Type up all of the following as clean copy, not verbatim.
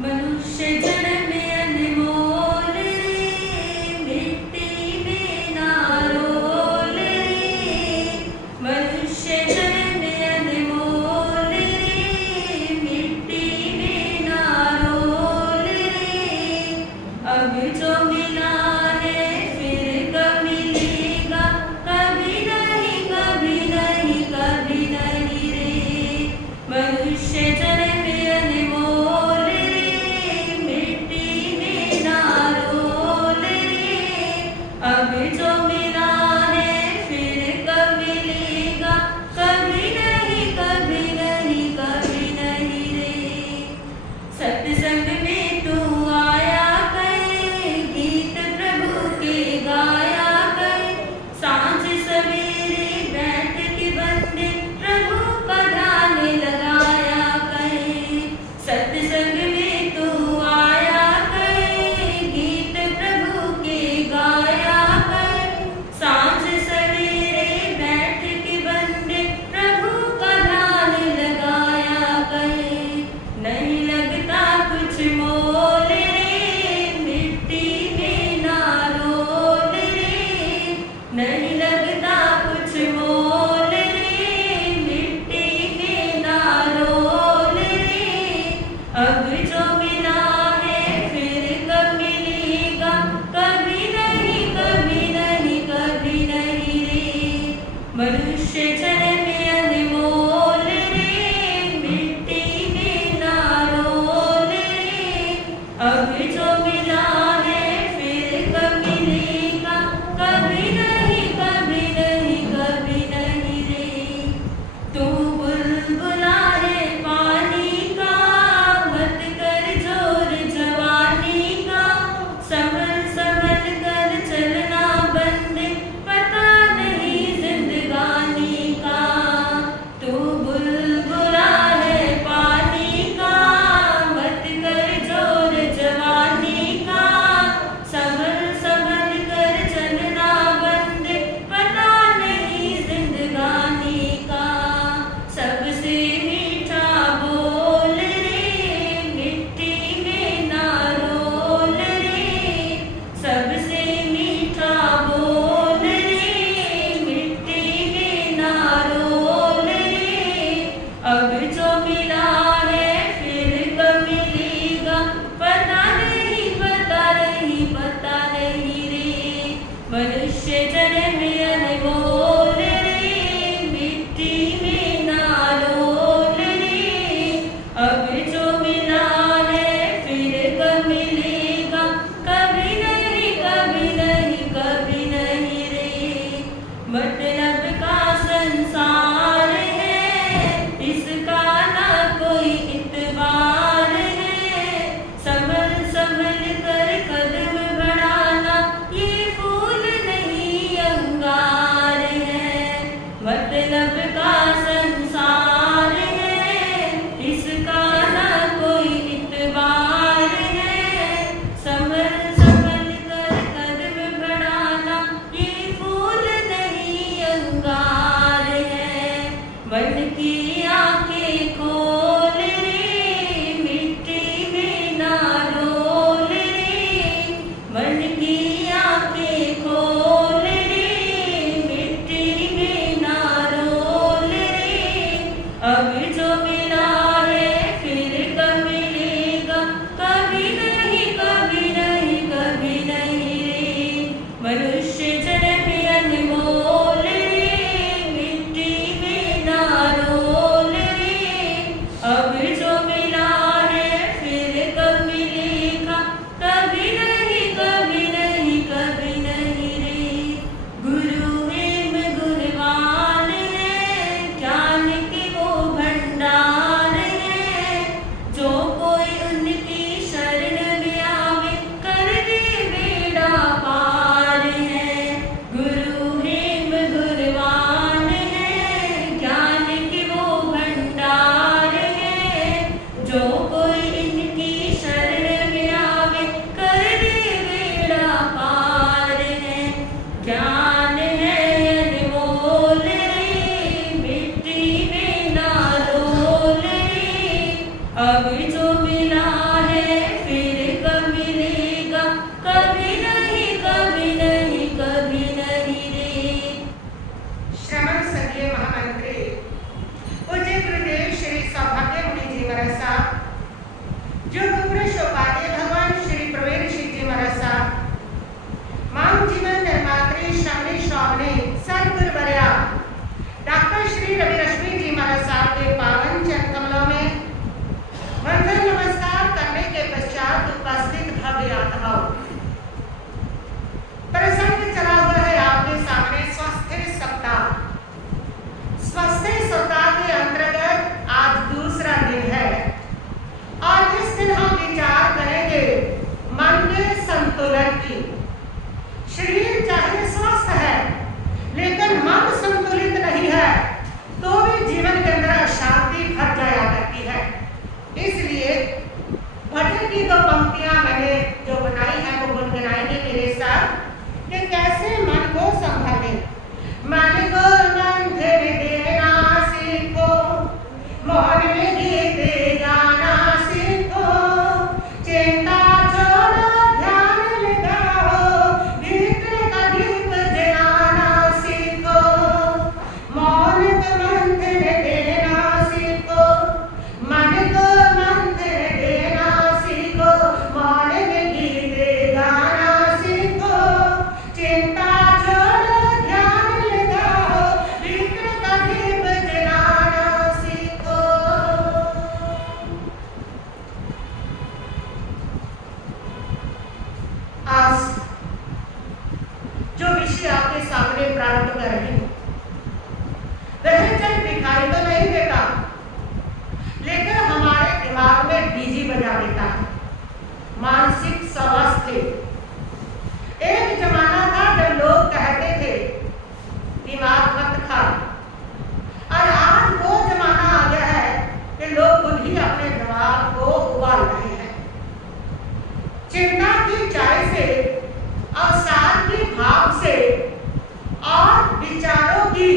मनुष्य जन्म अनमोल रे, मिट्टी में ना रोल रे। मनुष्य जन्म अनमोल रे, मिट्टी में ना रोल रे। अब जो मिला है फिर कब मिलेगा, कभी नहीं कभी नहीं कभी नहीं रे। मनुष्य जन्म अनमोल रे, मिट्टी में ना रोल रे। अब जो मिला है फिर कब मिलेगा, कभी नहीं कभी नहीं कभी नहीं रे। सत्संग में तू आया कर, गीत प्रभु के गाया कर। सांझ सवेरे बैठ के बंदे प्रभु का ध्यान लगाया कर। सत्संग में तू आया कर, गीत प्रभु के गाया कर। सांझ सवेरे बैठ के बंदे प्रभु का ध्यान लगाया कर। नहीं लगता कुछ मोल रे, मिट्टी में ना रोल रे। नहीं लगता कुछ मोल रे, मिट्टी में ना रोल रे। अब जो मिला है फिर कब मिलेगा, कभी नहीं कभी नहीं कभी नहीं रे। मनुष्य जन्म अनमोल रे, मिट्टी में ना रोल रे। अब जो मिला है फिर कब मिलेगा, कभी नहीं कभी नहीं कभी नहीं रे। तू बुलबुला है पानी का, मत कर जोर जवानी का। संभल संभल कर चलना बंदे, पता नहीं जिंदगानी का। तू बुलबुला है पानी का, मत कर जोर जवानी का। संभल संभल कर चलना बंदे, पता नहीं जिंदगानी का। सबसे मीठा बोल रे, मिट्टी में ना रोल रे। सबसे मीठा बोल रे, मिट्टी में ना रोल रे। अब जो मिला है फिर कब मिलेगा, पता नहीं पता नहीं पता नहीं रे। मनुष्य जन्म अनमोल रे, मिट्टी में ना रोल रे। अब जो मिला है फिर कब मिलेगा, कभी नहीं कभी नहीं कभी नहीं रे। मतलब का संसार है, इसका ना कोई इतबार है। संभल संभल कर कदम बढ़ाना, ये फूल नहीं अंगार है। मतलब का संसार है, इसका ना कोई इतबार है। संभल संभल कर कदम बढ़ाना, ये फूल नहीं अंगार है। मन की आंखें खोल रे, मिट्टी में ना रोल रे। मन की आंखें खोल रे, मिट्टी में ना रोल रे। अब जो मिला है फिर कब मिलेगा, कभी नहीं कभी नहीं कभी नहीं रे। मनुष्य जन्म अनमोल रे, मिट्टी में ना रोल रे। अब जो मिला है फिर कब मिलेगा, कभी नहीं कभी नहीं कभी नहीं रे। गुरु हेम गुणवान है, ज्ञान के वो भंडार है। जो कोई उनकी शरण में आवे, कर दे बेड़ा पार है। गुरु हेम गुणवान है, ज्ञान के वो भंडार है। जो कोई इनकी शरण में आवे, कर दे बेड़ा पार है। ज्ञान है अनमोल रे, मिट्टी में ना रोल रे। अब जो मिला है की दो पंक्तियां मैंने जो बनाई है वो गुनगुनाएंगे मेरे साथ कि कैसे मन को संभाले। मन को मंथन देना सीखो, मौन में गीत गाना सीखो, चिंता छोड़ो ध्यान लगाओ, भीतर का दीप जलाना सीखो। मौन को मंथन देना सीखो, मन को मंथन देना सीखो, मौन में गीत गाना सीखो, चिंता छोड़ो ध्यान लगाओ, भीतर का दीप जलाना सीखो। आज जो विषय आपके सामने प्रारंभ कर रही हूं वह चाहे दिखाई तो नहीं देता, लेकिन हमारे दिमाग में डीजी बजा देता है, मानसिक स्वास्थ्य। एक जमाना था जब लोग कहते थे दिमाग मत खा, और आज वो जमाना आ गया है कि लोग खुद ही अपने दिमाग को उबाल रहे हैं। चिंता की चाय से, अवसाद की भाप से और विचारों की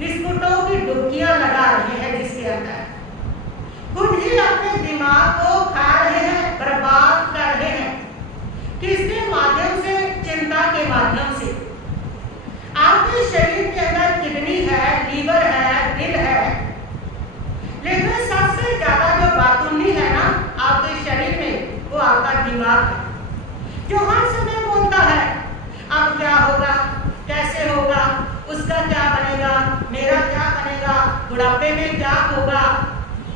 बिस्कुटों की डुबकियां लगा रहे हैं जिसके अंदर, खुद ही अपने दिमाग को खा रहे हैं, बर्बाद कर रहे हैं। किसके माध्यम से? चिंता के माध्यम से। आपके शरीर के अंदर किडनी है, लीवर है, दिल है, लेकिन सबसे ज्यादा जो बातूनी है ना आपके शरीर में वो आपका दिमाग है, जो हर समय बोलता है अब क्या होगा, कैसे होगा, उसका क्या बनेगा, मेरा क्या बनेगा, बुढ़ापे में क्या होगा,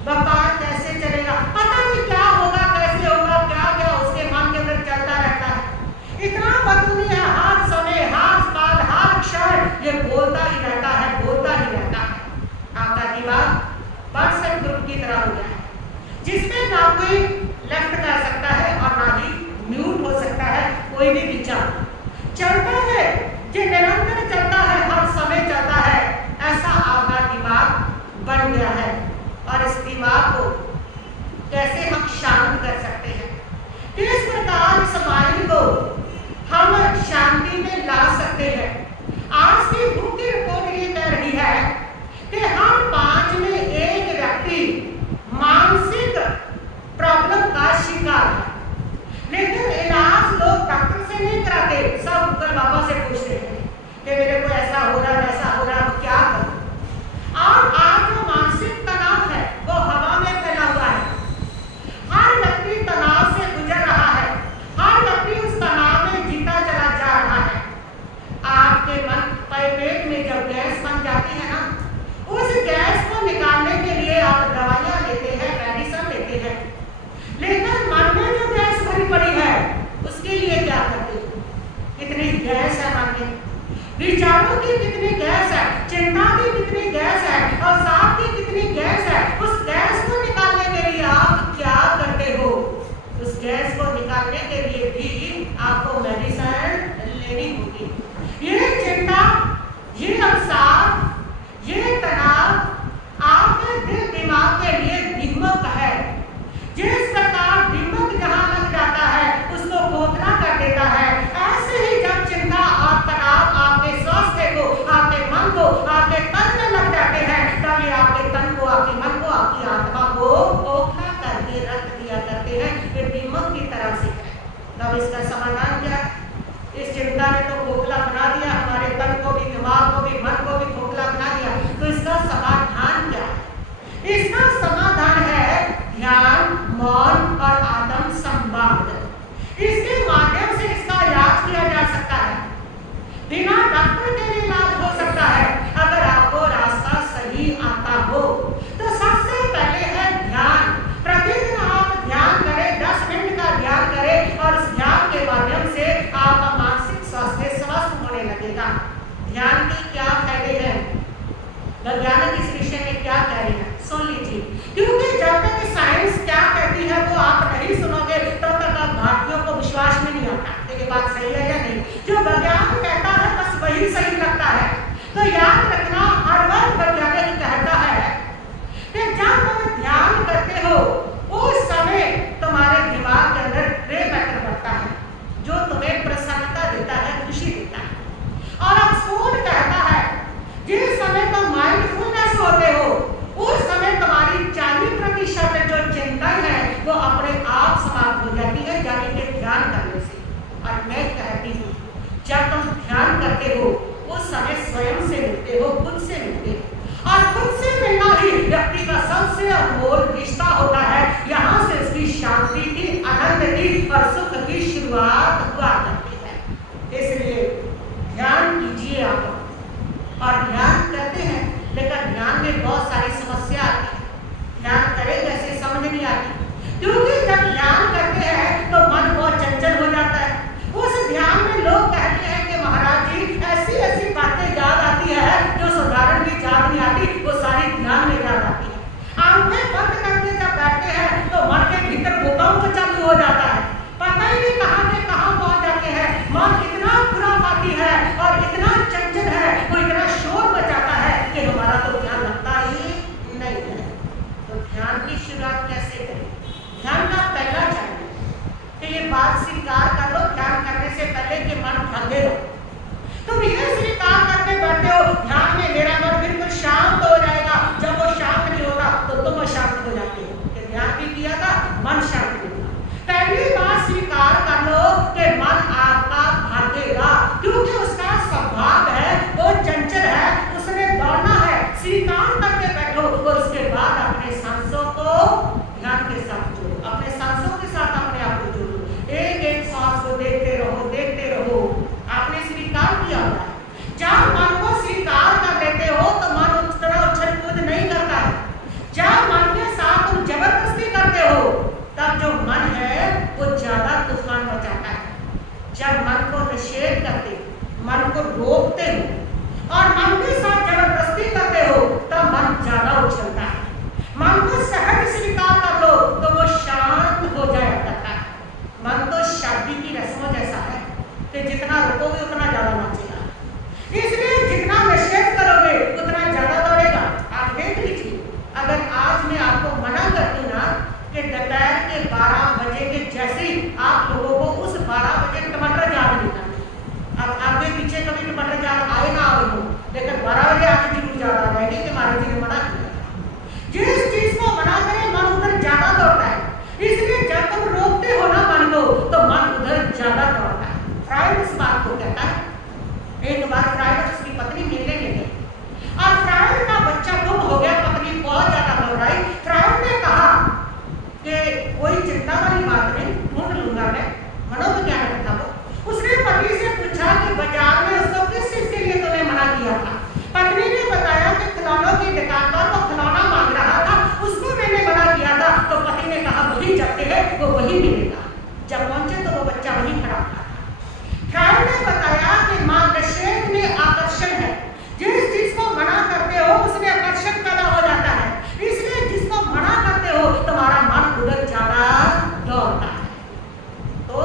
व्यापार कैसे चलेगा, पता नहीं क्या होगा, कैसे होगा, क्या क्या उसके मन के अंदर चलता रहता है। इतना बदूनी है, हर समय, हर पल, हर क्षण ये बोलता ही रहता है, बोलता ही रहता है। आपका दिमाग व्हाट्सएप ग्रुप की तरह हो गया है, जिसमें ना कोई लेफ्ट कर सकता है और ना ही म्यूट हो सकता है। कोई भी विचार चलता है, जो निरंतर चलता है, हर समय चलता है, ऐसा आपका दिमाग बन गया है। और इस दिमाग को कैसे हम शांत कर सकते हैं, किस प्रकार इस माइंड को हम शांति में ला सकते हैं। आज की बुक की रिपोर्ट ये कह रही है कि हर 5 में एक व्यक्ति मानसिक प्रॉब्लम का शिकार है, लेकिन इलाज लोग डॉक्टर से नहीं कराते, सब गूगल बाबा से पूछते हैं कि मेरे को ऐसा हो रहा, वैसा हो रहा, क्या करूं। और आज जो मानसिक तनाव है वो हवा में फैला हुआ है, हर व्यक्ति तनाव से गुजर रहा है, हर व्यक्ति उस तनाव में जीता चला जा रहा है। आपके मन पेट में जब गैस बन जाती है ना, उस गैस को निकालने के लिए आप दवाइयां लेते हैं, मेडिसिन लेते हैं, लेकिन मन में जो गैस भरी पड़ी है उसके लिए क्या करते हो? कितनी गैस है मन में, विचारों की कितनी गैस है, चिंता की कितनी गैस है, और सांप की कितनी गैस है। उस गैस को निकालने के लिए आप क्या करते हो? उस गैस को निकालने के लिए भी आपको मेडिसिन लेनी होगी। ये चिंता, ये अवसाद, ये तनाव आपके दिल दिमाग के लिए दिमक है। जिस प्रकार दिमक जहां लग जाता है उसको खोखला कर देता है, ऐसे ही जब चिंता और तनाव आपके स्वास्थ्य को, आपके मन को, आपके तन में लग जाते हैं, तब ये आपके तन को, आपके मन को, आपकी आत्मा को खोखला करके रख दिया करते हैं। ये दिमक की तरह से है। तब इसका समाधान क्या है? इस चिंता ने तो खोखला बना दिया, हमारे तन को भी, दिमाग को भी, मन को भी खोखला बना दिया, तो इसका समाधान क्या है? इसका समाधान है ध्यान, मौन और आत्म संवाद। इसके माध्यम से इसका इलाज किया जा सकता है, बिना डॉक्टर के भी इलाज हो सकता है, अगर आपको रास्ता सही आता हो। तो सबसे पहले है ध्यान। प्रतिदिन आप ध्यान करें, 10 मिनट का ध्यान करें, और उस ध्यान के माध्यम से आपका मानसिक स्वास्थ्य स्वस्थ होने लगेगा। ध्यान के क्या फायदे हैं, वैज्ञानिक इस विषय में क्या कह रहे हैं, सुन लीजिए। करते हो उस समय स्वयं से मिलते हो, खुद से मिलते हो। और खुद से मिलना ही व्यक्ति का सबसे अनमोल रिश्ता होता है। यहाँ से उसकी शांति की, आनंद की और सुख की शुरुआत हुआ करती है। इसलिए ध्यान कीजिए आप, और ध्यान करते हैं लेकिन ध्यान में बहुत सारी समस्या आती है। ध्यान करें कैसे समझ नहीं आती, क्योंकि जब ध्यान करते हैं तो मन बहुत चंचल हो जाता है। उस ध्यान में लोग कहते हैं कि महाराज जी ऐसी ऐसी बातें याद आती है जो साधारण की याद नहीं आती, वो सारी ध्यान में याद आती है। आंखें बंद करके जब बैठते हैं तो मन के भीतर भूकंप चालू हो जाता है, पता ही नहीं कहाँ के कहाँ पहुंच जाते हैं। मन इतना खुरापाती है और इतना चंचल है, वो इतना शोर मचाता है कि हमारा तो ध्यान लगता ही नहीं है। तो ध्यान की शुरुआत कैसे करें? ध्यान का पहला चरण कि ये बात स्वीकार कर लो ध्यान करने से पहले कि मन भागेगा। तुम ये स्वीकार करके बैठे हो ध्यान में मेरा मन बिल्कुल शांत हो जाएगा, जब वो शांत नहीं होता तो तुम अशांत हो जाते हो कि ध्यान भी किया था मन शांत नहीं हुआ। पहली बात स्वीकार कर लो कि मन आपका भागेगा, क्योंकि उसका स्वभाव है, वो चंचल है, उसने दौड़ना है। स्वीकार करके बैठो और उसके बाद अपने सांसों को ध्यान के साथ जोड़ो, अपने सांसों के साथ अपने आप को जोड़ो। एक एक सांस को देखते रहो, देखते रहो। आपने स्वीकार किया होगा। जब मन को स्वीकार कर लेते हो तो मन उस तरह उछल कूद नहीं करता है। जब मन के साथ तुम जबरदस्ती करते हो तब जो मन है वो ज्यादा तूफान मचाता है। जब मन को निषेध करते, मन को रोकते हो और मन के साथ जबरदस्ती करते हो तब मन ज्यादा उछलता है। मन को सहज स्वीकार कर लो तो वो शांत हो जाया करता है। मन तो शादी की रस्मों जैसा है कि जितना रोकोगे उतना ज्यादा नाचेगा, इसलिए जितना निषेध करोगे उतना ज्यादा दौड़ेगा। आप देख लीजिए, अगर आज मैं आपको मना करती ना कि दोपहर के 12 बजे के जैसे ही आप लोगों को उस 12 बजे टमाटर जार निकालना, अब आगे पीछे कभी टमाटर जार आए ना आए हो, लेकिन 12 बजे आगे जरूर जार आ जाएंगे कि महाराज जी ने मना किया। जिस चीज को मना करें मन उधर ज्यादा दौड़ता है, इसलिए जब तुम रोकते हो ना मन को तो मन उधर ज्यादा दौड़ता है। फ्रायड इस बात को कहता है, एक बार फ्रायड उसकी पत्नी मिलने गए और फ्रायड का बच्चा गुम हो गया, पत्नी बहुत ज्यादा घबराई। फ्रायड ने कहा कि कोई चिंता वाली बात नहीं, ढूंढ लूंगा मैं, मनोवैज्ञानिक था वो। उसने पति से पूछा कि बाजार में उसको किस चीज के लिए तूने मना किया था। पत्नी ने बताया कि खिलौनों की दुकान पर वो खिलौना मांग रहा था, उसको मैंने मना किया था। तो पति ने कहा वही जाते हैं वो वही मिलेगा। जब पहुंचे तो वो बच्चा वहीं खड़ा था। फ्रायड ने बताया कि मां निषेध में आकर्षण है, जिस चीज को मना करते हो उसमें आकर्षण पैदा हो जाता है, इसलिए जिसको मना करते हो तुम्हारा मन उधर ज्यादा दौड़ता है। तो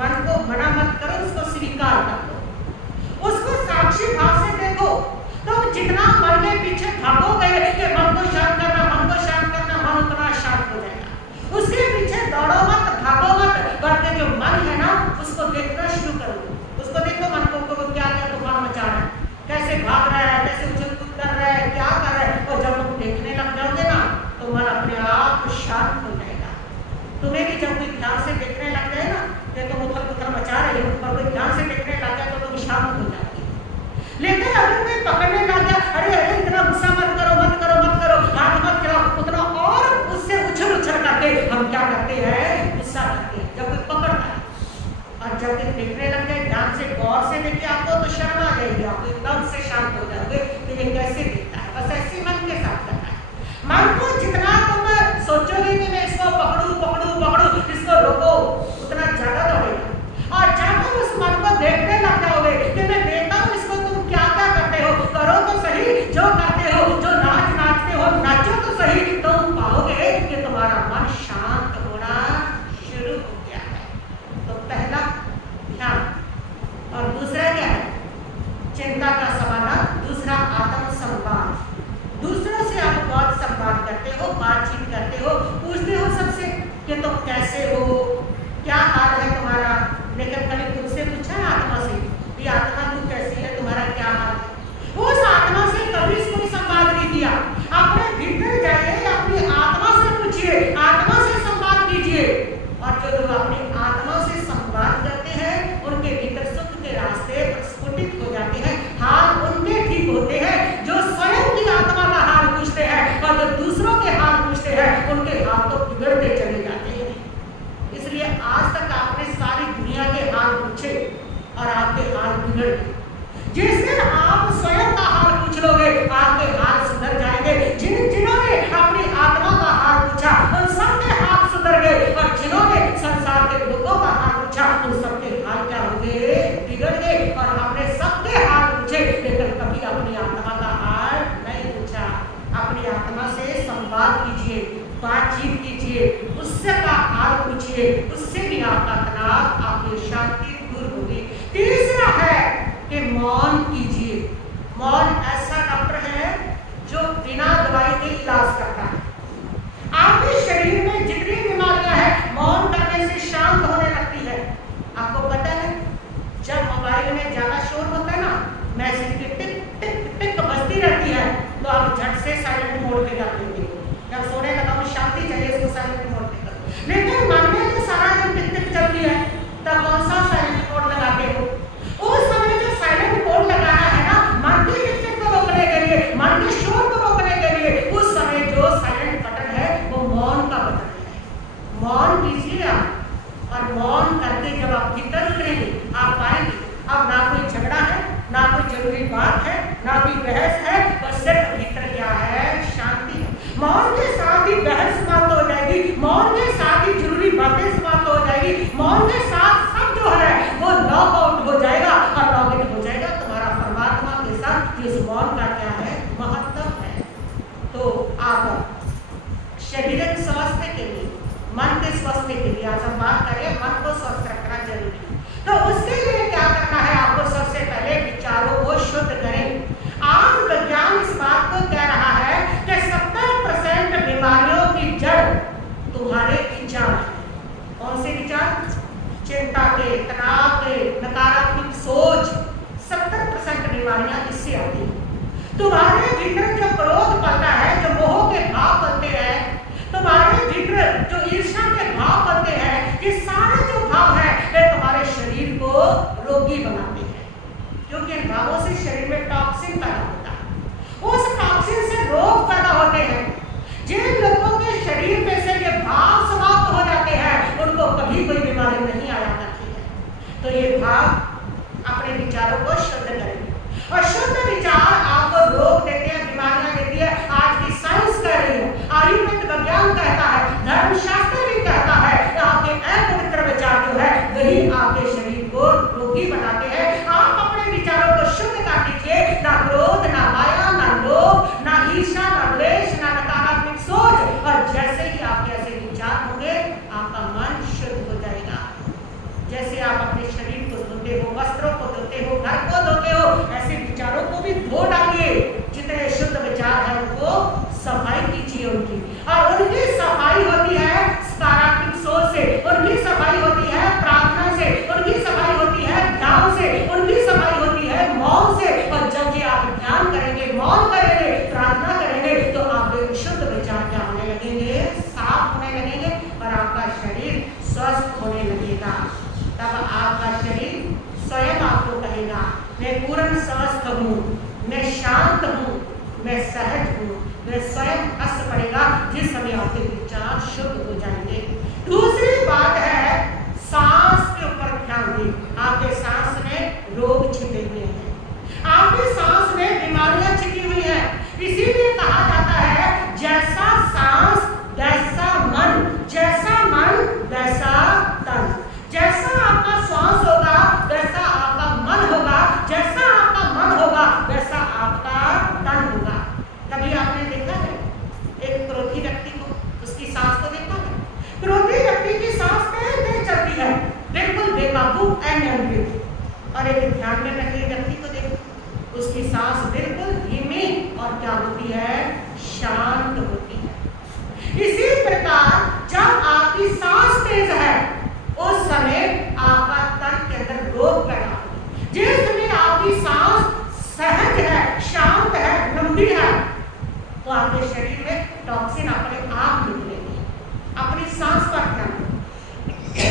मन को मना मत करो, उसको स्वीकार कर लो, उसको साक्षी भाव से देखो। तो जितना मन के पीछे भागोगे कि मन को शांत करना, मन को शांत करना, मन उतना शांत हो जाएगा। उसके पीछे दौड़ो मत, भागो मत, बल्कि जो मन है ना उसको देखना शुरू करो। उसको देखो मन को क्या क्या तूफान मचा रहा है, कैसे भाग रहा है, कैसे उछल कूद कर रहा है, क्या कर रहा है। और जब तुम देखने लग जाओगे ना तो मन अपने आप शांत हो जाएगा। तुम्हें भी जब कोई ध्यान से देखने लग जाए ना कि तुम उथल पुथल मचा रही हो, पर कोई ध्यान से देखने लग जाए तो तुम शांत हो जाती है। लेकिन अगर कोई पकड़ने लग गया, अरे अरे इतना गुस्सा मत करो, मत करो, मत करो, हाथ मत चलाओ, उतना और उससे उछल उछल करके हम क्या करते हैं, गुस्सा करते हैं। जब कोई पकड़ता है और जब कोई देखने लग जाए, ध्यान से गौर से देखिए, आपको तो शर्म आ जाएगी, आप एकदम से शांत हो जाओगे कि ये कैसे दिखता है। बस ऐसे मन के साथ करना है। मन को जितना तुम सोचोगे कि मैं इसको पकड़ू पकड़ू पकड़ू, इसको रोको, उतना ज्यादा दौड़ेगा। और जब तुम उस मन को देखने लग जाओगे कि मैं देखता हूँ इसको, तुम क्या क्या करते हो, करो तो सही, जो करते हो, जो नाच नाचते हो, नाचो तो सही, तो तुम पाओगे कि तुम्हारा मन शांत होना शुरू हो गया है। तो पहला ध्यान, और दूसरा क्या है, चिंता का समाधान। दूसरा आत्म संवाद, दूसरों से आप बहुत संवाद करते हो, बातचीत करते हो, पूछते हो सबसे कि तुम कैसे हो, क्या हाल है तुम्हारा। लेकिन कभी तुमसे पूछा है आत्मा से, ये आत्मा तू कैसी है, तुम्हारा क्या हाल है। उस आत्मा से कभी कोई संवाद नहीं किया। अपने भीतर जाइए, अपनी आत्मा से पूछिए, आत्मा से संवाद कीजिए। और जो लोग अपनी आत्मा से संवाद करते हैं उनके भीतर सुख के रास्ते प्रस्फुटित पूछिए, उससे भी आपका तनाव, आपकी शांति दूर होगी। तीसरा है कि मौन कीजिए। मौन ऐसा डॉक्टर है जो बिना दवाई के इलाज करता है। आपके शरीर में जितनी बीमारियां हैं मौन करने से शांत होने लगती है। आपको पता है जब मोबाइल में ज्यादा शोर होता है ना, मैसेज की टिक टिक टिक बजती रहती है, तो आप झट से साइलेंट मोड पे कर देंगे। जब सोने लगा शांति चाहिए, इसको साइलेंट मोड पे कर। लेकिन मन में जो सारा दिन टिक टिक चलती है, तब कौन सा साइलेंट मोड लगाते हो? उस समय जो साइलेंट मोड लगाना है ना, मन की टिक टिक को रोकने के लिए, मन के शोर को रोकने के लिए, उस समय जो साइलेंट बटन है वो मौन का बटन है। मौन कीजिए आप, और मौन करके जब आप भीतर उतरेंगे, आप पाएंगे अब ना कोई झगड़ा है, ना कोई जरूरी बात है, ना कोई बहस है, बस सिर्फ भीतर क्या है? शांति है। मौन के साथ ही बहस समाप्त हो जाएगी, मौन के साथ ही जरूरी बातें समाप्त हो जाएगी, मौन के साथ सब जो है वो लॉक आउट हो जाएगा और लॉग इन हो जाएगा तुम्हारा परमात्मा के साथ। इस मौन का क्या है? महत्व है। तो आप शारीरिक स्वास्थ्य के लिए, मन के स्वास्थ्य के लिए आज हम बात करें, मन को स्वस्थ रखना जरूरी है। तो उसके लिए क्या करना है? आपको सबसे पहले विचारों को शुद्ध करें। आज विज्ञान इस बात को कह रहा है कि 70% बीमारियों की जड़ तुम्हारे विचार है। कौन से विचार? चिंता के, तनाव के, नकारात्मक सोच। 70% बीमारियां इससे आती हैं। तुम्हारे भीतर जो क्रोध पलता है, जो मोह के भाव पलते हैं, तुम्हारे भीतर जो ईर्ष्या के भाव पलते हैं, ये सारे जो भाव है वे तुम्हारे शरीर को रोगी बनाते हैं, क्योंकि इन भावों से शरीर में टॉक्सिन पैदा होता है। उस टॉक्सिन से रोग पैदा होते हैं। जिन लोगों के शरीर में से ये भाव समाप्त हो जाते हैं, उनको कभी कोई बीमारी नहीं आया करती है। तो ये भाव अपने विचारों को शुद्ध करें, और शुद्ध विचार आपको रोग देते हैं, बीमारियां देती है। आज की साइंस कह रही है, आयुर्वेद विज्ञान कहता है, धर्मशास्त्र भी कहता है कि आपके अपवित्र विचार जो है वही आपके शरीर को रोगी बनाते हैं। आप अपने विचारों को शुद्ध कर दीजिए। ना क्रोध, ना माया, ना लोभ, ना ईर्ष्या, ना द्वेष, ना नकारात्मक सोच। और जैसे ही आपके ऐसे विचार होंगे, आपका मन शुद्ध हो जाएगा। जैसे आप अपने शरीर को धोते हो, वस्त्रों को धोते हो, घर को धोते हो, ऐसे विचारों को भी धो डालिए। जितने शुद्ध विचार है उनको सफाई कीजिए उनकी, और उनकी सफाई होती है सकारात्मक सोच से, उनकी सफाई होती है प्रार्थना से, उनकी सफाई होती है ध्यान से, उनकी सफाई होती है मौन से। और जब ये आप ध्यान करेंगे, मौन करेंगे, प्रार्थना करेंगे, तो आपके शुद्ध विचार क्या होने लगेंगे? साफ होने लगेंगे, और आपका शरीर स्वस्थ होने लगेगा। तब आपका शरीर स्वयं आपको कहेगा, मैं पूर्ण स्वस्थ हूँ, मैं शांत हूँ, मैं सहज हूँ। मैं स्वयं हंस पड़ेगा जिस समय आपके विचार शुद्ध हो जाएंगे। दूसरी बात है, सांस के ऊपर ध्यान दें। आपके सांस में रोग छिपे हुए हैं, आपके सांस में बीमारियां छिपी हुई हैं। इसीलिए कहा जाता है, जैसा सांस वैसा मन, जैसा मन वैसा तन। जैसा आपका श्वास होगा वैसा आपका मन होगा, जैसा आपका मन होगा वैसा आपका तन होगा। कभी आपने देखा है एक क्रोधी व्यक्ति को, उसकी सांस को देखा है? क्रोधी व्यक्ति की सांस तेज चलती है, बिल्कुल बेकाबू अनियंत्रित। और एक ध्यान में रखे व्यक्ति को देखो, उसकी सांस बिल्कुल धीमी और क्या होती है? शांत होती है। इसी प्रकार जब आपकी सांस तेज है, उस समय आपका तन के अंदर रोग पैदा होगा। जिस समय आपकी सांस सहज है, शांत है, लंबी है, तो आपके शरीर में टॉक्सिन अपने आप निकलेंगे। अपनी सांस पर ध्यान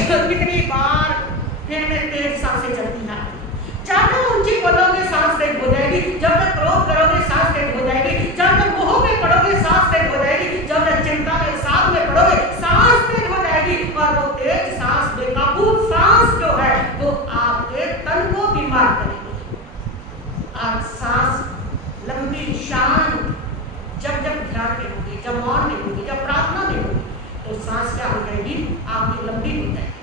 दो। कितनी बार दिन में तेज सांसें चलती हैं। जब तक ऊंची बोलोगे सांस तेज हो जाएगी, जब तक क्रोध करोगे सांस तेज हो जाएगी, जब तक मोह में पड़ोगे सांस तेज हो जाएगी, जब तक चिंता में साथ में पड़ोगे सांस तेज हो जाएगी। और वो तेज सांस, बेकाबू सांस जो है वो आपके तन को बीमार करेगी। आप सांस लंबी शांत जब जब ध्यान में होगी, जब मौन में होगी, जब प्रार्थना में होगी, तो सांस क्या हो जाएगी? आपकी लंबी हो जाएगी।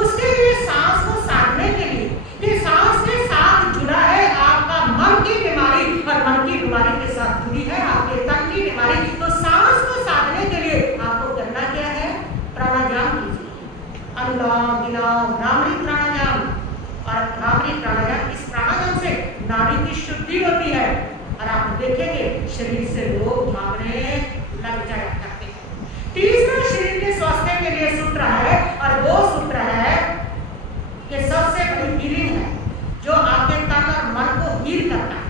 उसके लिए सांस को साधने के लिए, कि सांस के साथ जुड़ा है आपका मन की बीमारी, और मन की बीमारी के साथ जुड़ी है आपके तन की बीमारी। तो सांस को साधने के लिए आपको करना क्या है? प्राणायाम कीजिए। अनुलोम विलोम भ्रामरी प्राणायाम। और भ्रामरी प्राणायाम, इस प्राणायाम से नाड़ी की शुद्धि होती है और आप देखेंगे शरीर से रोग भागने लग जाया करते हैं। तीसरा शरीर के स्वास्थ्य के लिए सूत्र है और वो सूत्र है कि सबसे बड़ी हीलिंग है जो आपके तन और मन को हील करता है,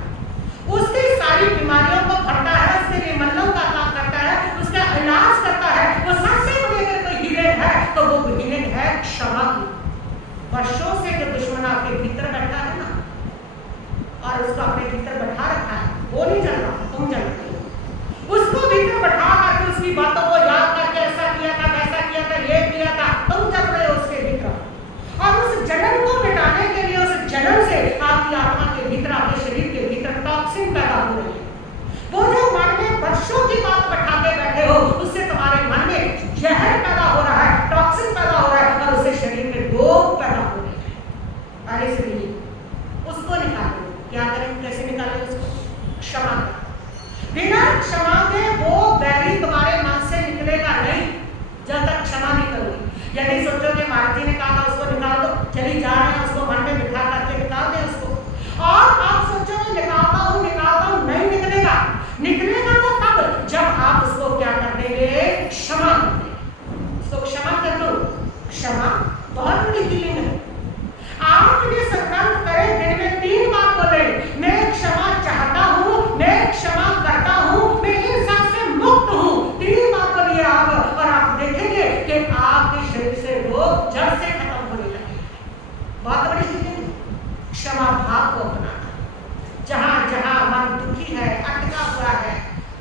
उसकी सारी बीमारियों को भरता है, उसके लिए मल्लों का काम करता है, उसका इलाज करता है। वो सबसे बड़ी अगर कोई हीलिंग है तो वो हीलिंग है क्षमा की। वर्षों से जो दुश्मन आपके भीतर बैठा है ना और उसको अपने भीतर बैठा रखा है, वो नहीं चल रहा, तुम चल रहे हो। उसको भीतर बैठा करके उसकी बातों को याद करके ऐसा किया था, वैसा किया था, ये किया था, तुम चल रहे हो उसके भीतर। और उस जलन को मिटाने के लिए, उस जलन से आपकी आत्मा के भीतर, आपके शरीर के भीतर टॉक्सिन पैदा हो रही है। वो जो मन में वर्षों की बात बैठा के बैठे हो, उससे तुम्हारे मन में जहर पैदा हो रहा है, टॉक्सिन पैदा हो रहा है और उससे शरीर में रोग पैदा हो रहे हैं। और इसलिए उसको निकालो। क्या करें, कैसे निकालें उसको? क्षमा कर। बिना क्षमा के वो बैरी तुम्हारे मन से निकलेगा नहीं जब तक क्षमा नहीं करोगे। यदि सोचो कि महाराज जी ने कहा था उसको निकाल दो, चली जा रहे हैं, उसको मन में बिठा करके निकाल दे उसको। और आप सोचोगे निकालता हूँ, नहीं निकलेगा। निकलेगा तो तब जब आप उसको क्या कर देंगे? क्षमा कर देंगे। उसको क्षमा कर दो। क्षमा बहुत बड़ी हीलिंग है। आप ये संकल्प करें, दिन में 3 बार बोले, मैं क्षमा चाहता हूँ, मैं क्षमा करता हूँ, मैं इंसान से मुक्त हूँ। 3 बार बोलिए आप और आप देखेंगे कि आपके शरीर से रोग जड़ से खत्म होने लगेगा। बहुत बड़ी हीलिंग। क्षमा भाव को अपनाना। जहाँ जहाँ मन दुखी है, अटका हुआ है,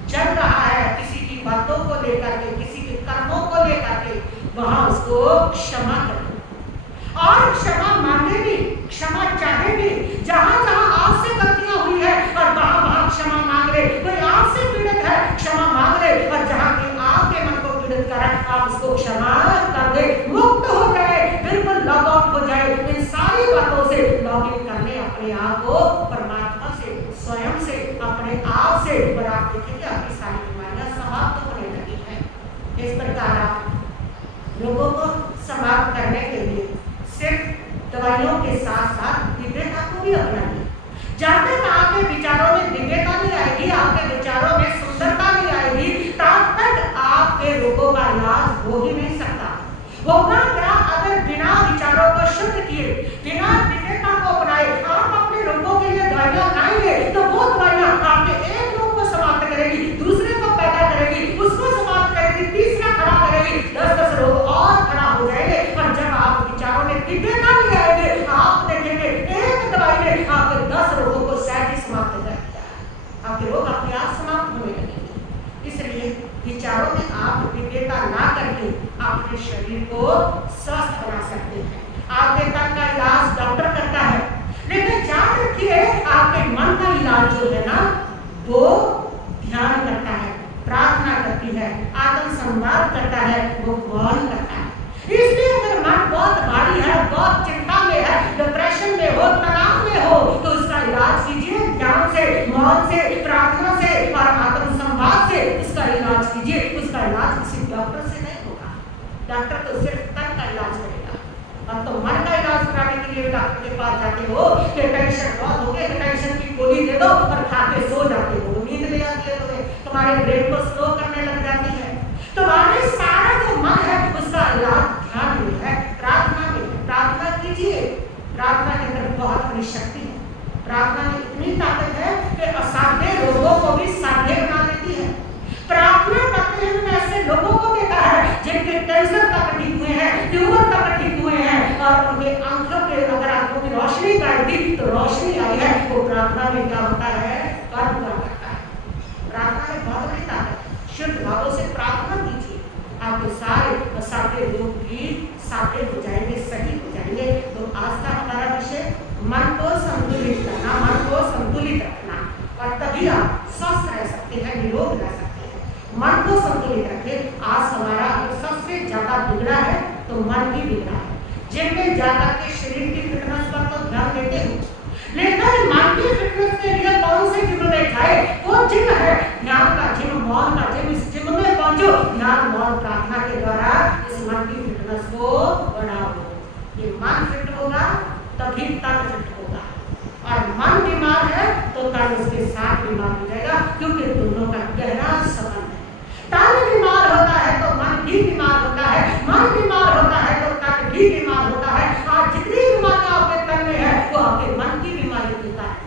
जल रहा है किसी की बातों को लेकर के, किसी के कर्मों को लेकर के, वहां उसको क्षमा करें और क्षमा मांगे भी, क्षमा चाहे भी। जहां जहां आपसे गलतियां हुई है और वहां वहां क्षमा मांग ले। कोई आपसे पीड़ित है, क्षमा मांग ले। और जहां के आपके मन को पीड़ित कर है, आप उसको क्षमा कर दे, मुक्त हो जाए, बिल्कुल लॉग आउट हो जाए इन सारी बातों से। लॉग इन कर ले अपने आप को परमात्मा से, स्वयं से, अपने आप से, और आप देखेंगे आपकी सारी बीमारियां समाप्त होने लगी है। इस प्रकार आप लोगों को समाप्त करने के लिए सिर्फ दवाइयों के साथ साथ दिव्यता को भी अपनाइए। जब तक आपके विचारों में दिव्यता नहीं आएगी, आपके विचारों में सुंदरता नहीं आएगी, तब तक आपके रोगों का इलाज हो ही नहीं सकता। होगा क्या? अगर बिना विचारों को शुद्ध किए, बिना दिव्यता को अपनाए आप अपने रोगों के लिए दवाइयां खाएंगे, तो वो दवाइयां आपके एक रोग को समाप्त करेगी, दूसरे को पैदा करेगी, उसको समाप्त करेगी, तीसरा खड़ा करेगी, 10-10 रोग और खड़ा हो जाएंगे। और जब आप विचारों में दिव्यता नहीं आएंगे, आप देखेंगे एक दवाई ने आपके 10 रोगों को सहज ही समाप्त कर दिया। आपके रोग अपने आप समाप्त होने लगेंगे। इसलिए विचारों में आप दिव्यता ना करके अपने शरीर को स्वस्थ बना सकते हैं। आपके तन का इलाज डॉक्टर करता है, लेकिन याद रखिए आपके मन का इलाज जो है ना, वो ध्यान करता है, प्रार्थना करती है, आत्मसंवाद करता है, वो मौन करता है। इसलिए अगर मन बहुत भारी है, बहुत चिंता में है, डिप्रेशन में हो, तनाव में हो, तो उसका इलाज कीजिए ध्यान से, मौन से, प्रार्थना से और आत्मसंवाद से उसका इलाज कीजिए। उसका इलाज किसी डॉक्टर से नहीं होगा। डॉक्टर तो सिर्फ तन का इलाज करेगा और तो मन का इलाज कराने के लिए डॉक्टर के पास जाते हो कि टेंशन बहुत हो गई, टेंशन की गोली दे दो और खा के सो जाते हो, नींद ले आती है तुम्हें, तुम्हारे ब्रेन को स्लो करने लग जाती है। तुम्हारे सारा जो मन है उसका इलाज ध्यान में है, प्रार्थना में। प्रार्थना कीजिए। प्रार्थना के अंदर बहुत बड़ी शक्ति है। प्रार्थना में इतनी ताकत है कि असाध्य रोगों को भी साध्य बना देती है। प्रार्थना करते हुए मैंने ऐसे लोगों को देखा है जिनके कैंसर तक ठीक हुए हैं, ट्यूमर तक ठीक हुए हैं और उनके आंखों के अगर आंखों की रोशनी गायब थी तो रोशनी आई है। वो प्रार्थना में क्या होता है? कर्म करता है। प्रार्थना में बहुत बड़ी ताकत है। शुद्ध भावों से प्रार्थना कीजिए, आपके सारे असाध्य रोग भी साध्य हो जाएंगे, सही हो जाएंगे। तो आज का हमारा विषय मन को संतुलित करना, मन को संतुलित रखना, और तभी आप स्वस्थ रह सकते हैं, निरोग रह सकते हैं। मन को संतुलित रखें। आज हमारा सबसे ज्यादा बिगड़ा है तो मन ही बिगड़ा है। जिनमें जाकर के शरीर की फिटनेस पर तो ध्यान देते हो, लेकिन मन की फिटनेस के लिए कौन से जिम में जाए? वो जिम है ध्यान का जिम, मौन का जिम। इस जिम में पहुंचो, ध्यान, मौन, प्रार्थना के द्वारा इस मन की फिटनेस फिटनेस को बढ़ाओ। ये मन फिट होगा तभी तन फिट होगा, और मन बीमार है तो तन उसके साथ बीमार हो जाएगा, क्योंकि दोनों का गहरा संबंध है। तन बीमार होता है तो मन भी बीमार होता है, मन बीमार होता है तो तन भी बीमार होता है, और जितनी बीमारियां आपके तन में है वो आपके मन की बीमारी होता है।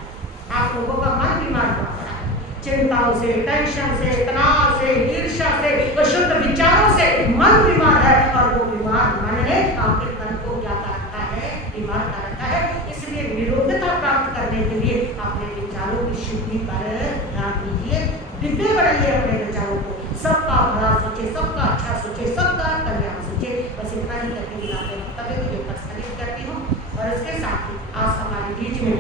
आप लोगों का मन बीमार पड़ता है, चिंताओं से, टेंशन से, तनाव से, ईर्ष्या से, अशुद्ध विचारों से मन बीमार है, और वो बीमार मन ने आपके तन को क्या करता है, बीमार कर रखा है। इसलिए निरोगता प्राप्त करने के लिए अपने विचारों की शुद्धि पर ध्यान दीजिए, डिब्बे बढ़ाइए अपने विचारों को, सबका भला सोचे, सबका अच्छा सोचे, सबका कल्याण सोचे। बस इतना ही करके दिलाते हैं, तभी मुझे प्रस्तुत करती हूँ। और इसके साथ ही आज हमारे बीच में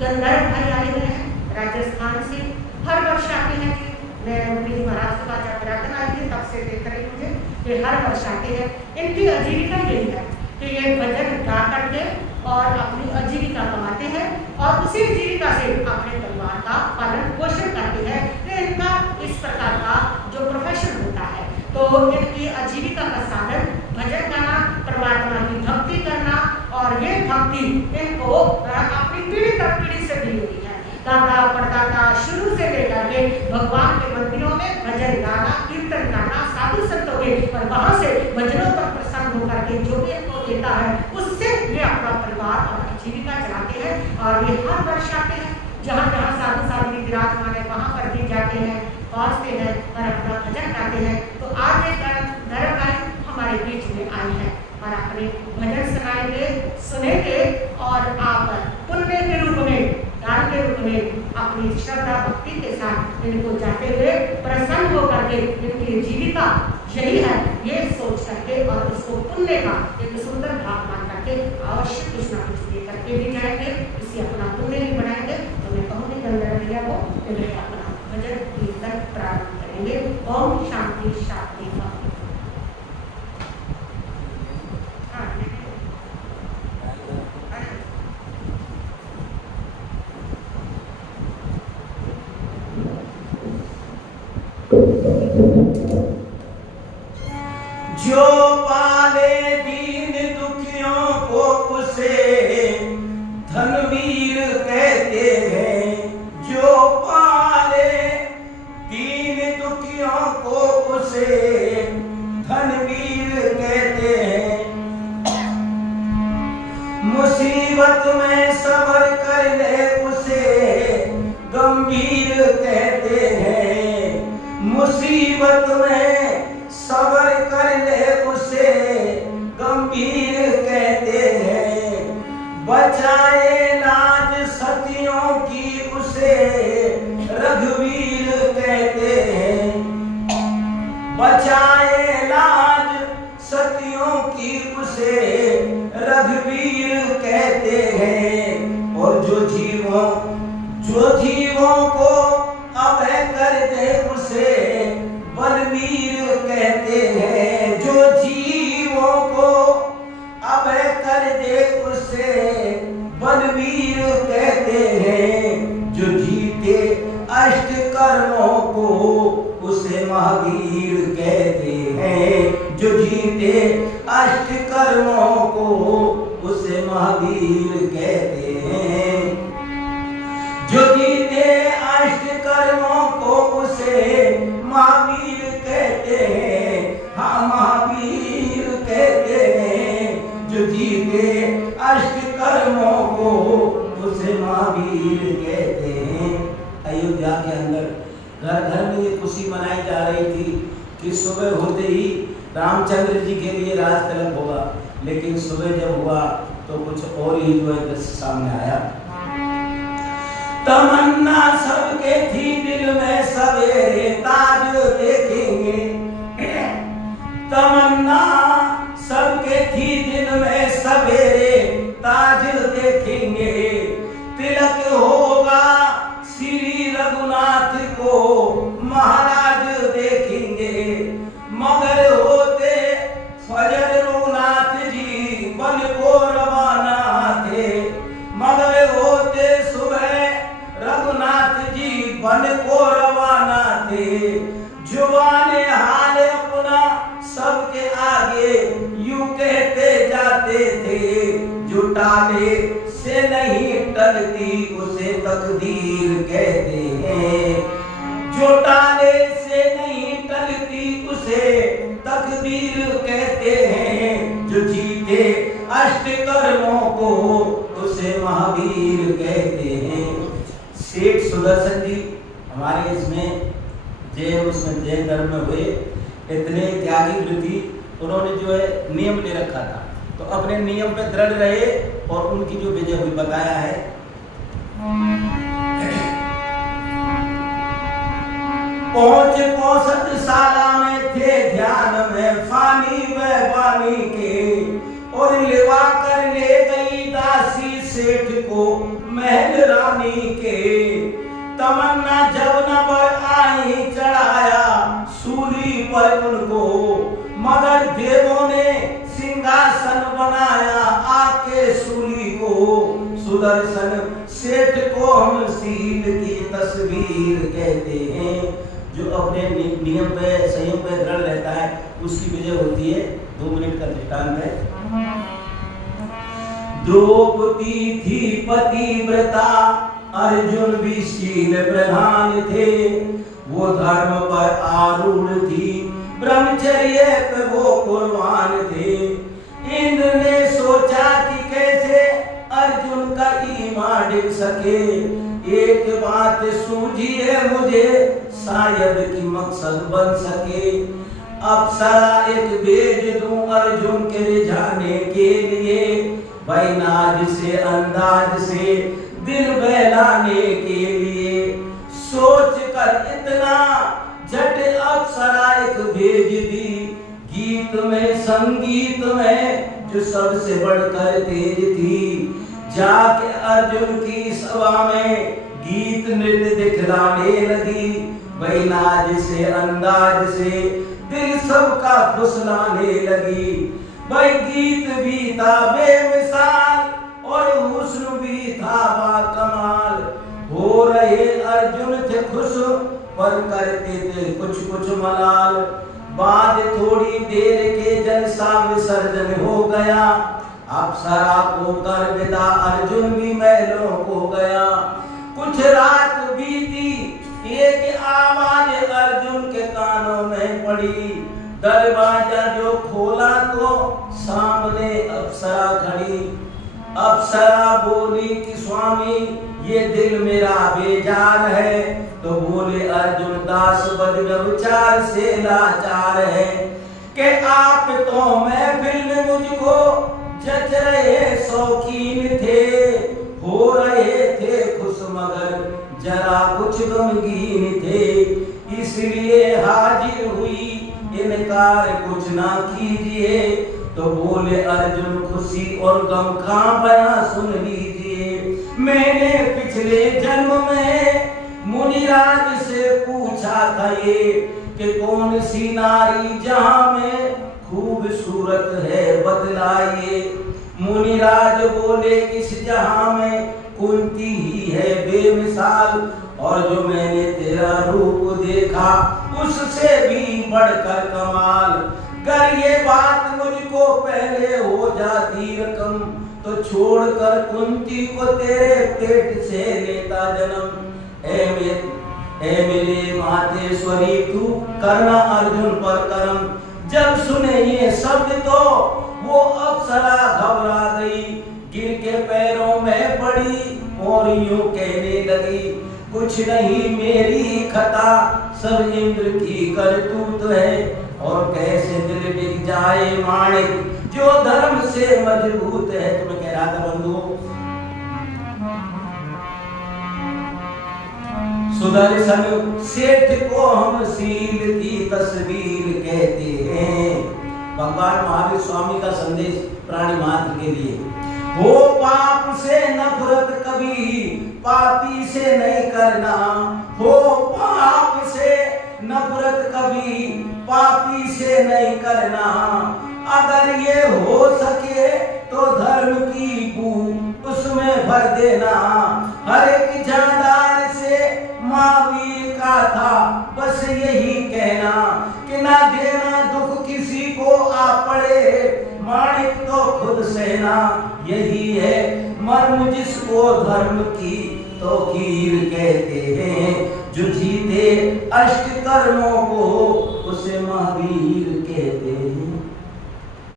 गंधर्व भाई आए हुए हैं राजस्थान से, हर वर्ष आते हैं। मैं मुरली महाराज के पास जब रातन आई थी तब से देख रही मुझे, ये हर वर्ष आते हैं। इनकी आजीविका यही है कि ये भजन गा करके और अपनी आजीविका कमाते हैं, और उसी आजीविका से अपने परिवार का पालन पोषण करते हैं। तो इनका इस प्रकार का जो प्रोफेशन होता है, तो इनकी आजीविका का साधन भजन गाना, परमात्मा की भक्ति करना, और ये भक्ति इनको अपनी पीढ़ी दर पीढ़ी से दी हुई है। दादा परदादा शुरू से लेकर के भगवान के मंदिरों में भजन गाना, कीर्तन गाना, साधु संतों के, और वहां से भजनों पर प्रसन्न होकर के जो भी इनको देता है उससे ये अपना परिवार और आजीविका चलाते हैं। और ये हर वर्ष आते हैं, जहाँ जहाँ साधु साधु विराजमान है वहाँ पर भी जाते हैं, पहुँचते हैं और अपना भजन गाते हैं। तो आज एक धर्म भाई हमारे बीच में आए हैं और अपने भजन सुनाएंगे, सुनेंगे, और आप पुण्य के रूप में, दान के रूप में अपनी श्रद्धा भक्ति के साथ इनको जाते हुए प्रसन्न होकर के इनकी जीविका यही है, ये सोच करके और उसको पुण्य का एक सुंदर भाग मान करके अवश्य कुछ ना कुछ दे करके भी जाएंगे, इससे अपना पुण्य भी बढ़ाएंगे। तो मैं कहूँगी गंधर्व भैया को कि वे अपना भजन कीर्तन प्रारंभ करेंगे। ओम शांति शांति। जो पाले दीन दुखियों को उसे धनवीर कहते हैं। जो पाले दीन दुखियों को उसे धनवीर कहते हैं। मुसीबत में सब्र कर ले उसे गंभीर कहते हैं। मुसीबत में सब्र कर ले उसे गंभीर कहते हैं। बचाए लाज सतियों की उसे रघुवीर कहते हैं। बचाए लाज सतियों की उसे रघुवीर कहते हैं। और जो जीवों को अभय कर दे उसे बलवीर कहते हैं। जो जीवों को अभय कर दे उसे बलवीर कहते हैं। जो जीते अष्ट कर्मों को उसे महावीर कहते हैं। जो जीते अष्ट कर्मों को उसे महावीर कहते हैं। जो जीते अष्ट कर्मों को उसे महावीर कहते हैं। हाँ, महावीर कहते हैं। जो जीते अष्ट कर्मों को उसे महावीर कहते हैं। अयोध्या के अंदर घर घर में ये खुशी मनाई जा रही थी कि सुबह होते ही रामचंद्र जी के लिए राज तिलक होगा, लेकिन सुबह जब हुआ तो कुछ और ही जो है दृश्य सामने आया। तमन्ना सबके थी दिल में सवेरे ताज देखेंगे। तमन्ना सबके थी दिल में सवेरे ताज देखेंगे। तिलक होगा श्री रघुनाथ को महाराज देखेंगे। मगर होते फजर रघुनाथ जी बन को रवाना थे। मगर होते सुबह रघुनाथ जी बन को रवाना थे। जुबान हाल अपना सबके आगे जाते थे, जो टाले से नहीं टलती उसे तकदीर कहते हैं। जो टाले से नहीं टलती उसे तकदीर कहते हैं। जो जीते अष्टकर्मों को उसे महावीर कहते हैं। सेठ सुदर्शन जी हमारे इसमें जैन धर्म में हुए, इतने त्यागी वृत्ति, उन्होंने जो है नियम ले रखा था, तो अपने नियम पे दृढ़ रहे और उनकी जो विजय हुई बताया है। पहुंच पौषधशाला में थे ध्यान में फानी व वाणी के, और लिवा कर ले गई दासी सेठ को महल रानी के। तमन्ना जब न आई चढ़ाया सूली पर उनको, मगर देवों ने सिंहासन बनाया आके सूली को। सुदर्शन सेठ को हम सील की तस्वीर कहते हैं। जो अपने नियम पे संयम पे दृढ़ रहता है उसकी विजय होती है। 2 मिनट का दृष्टांत है। द्रौपदी थी पतिव्रता, अर्जुन भी शील प्रधान थे। वो धर्म पर आरूढ़ थी, ब्रह्मचर्य पे वो कुर्बान थे। इंद्र ने सोचा कि कैसे अर्जुन का ईमान डिग सके। एक बात सूझी है मुझे, शायद की मकसद बन सके। अप्सरा एक भेज दूं अर्जुन के रिझाने के लिए, भाई नाज से अंदाज से दिल बहलाने के लिए। सोच कर इतना झट अप्सरा एक भेज दी, गीत में संगीत में जो सबसे बढ़कर तेज थी। जाके अर्जुन की सभा में गीत नृत्य दिखलाने लगी, भाई नाज से अंदाज से दिल सबका फुसलाने लगी। भाई गीत भी था बेमिसाल और हुस्न भी था बाकमाल। हो रहे अर्जुन थे खुश पर करते थे कुछ कुछ मलाल। बाद थोड़ी देर के जलसा विसर्जन हो गया, अप्सरा को कर विदा अर्जुन भी महलों को गया। कुछ रात बीती, एक आवाज अर्जुन के कानों में पड़ी। दरवाजा जो खोला तो सामने अप्सरा खड़ी। अप्सरा बोली कि स्वामी ये दिल मेरा बेजार है। तो बोले अर्जुन दास बद व्यभिचार से लाचार है, कि आप तो महफिल में मुझको जच रहे शौकीन थे। हो रहे थे खुश मगर जरा कुछ गमगीन थे, इसलिए हाजिर हुई इनकार कुछ ना कीजिए। तो बोले अर्जुन खुशी और गम का बयां सुन लीजिए। मैंने पिछले जन्म में मुनिराज से पूछा था ये, कि कौन सी नारी जहां में खूबसूरत है बतलाइए। मुनिराज बोले इस जहां में कुंती ही है बेमिसाल, और जो मैंने तेरा रूप देखा उससे भी बढ़कर कमाल। कर ये बात मुझको पहले हो जाती रकम, तो छोड़कर कुंती को तेरे पेट से लेता जन्म। ऐ मेरे मातेश्वरी तू करना अर्जुन पर करम। जब सुने ये शब्द तो वो अप्सरा घबरा गई, गिर के पैरों में पड़ी और यूं कहने लगी, कुछ नहीं मेरी खता, सब इंद्र की करतूत है। और कैसे दिल डिग जाए माणिक जो धर्म से मजबूत है। तो मैं कह रहा था बंधुओं, सुदर्शन सेठ को हम सील की तस्वीर कहते हैं। भगवान महावीर स्वामी का संदेश प्राणी मात्र के लिए। हो पाप से नफरत कभी पापी से नहीं करना, हो पाप से नफरत कभी पापी से नहीं करना। अगर ये हो सके तो धर्म की बू उसमें भर देना। हर एक जानदार से महावीर का था बस यही कहना, कि ना देना दुख किसी को आ पड़े। माणिक तो खुद सेना यही है मर्म जिसको धर्म की तौकीर कहते हैं। जो जीते अष्ट कर्मों को उसे महावीर कहते हैं।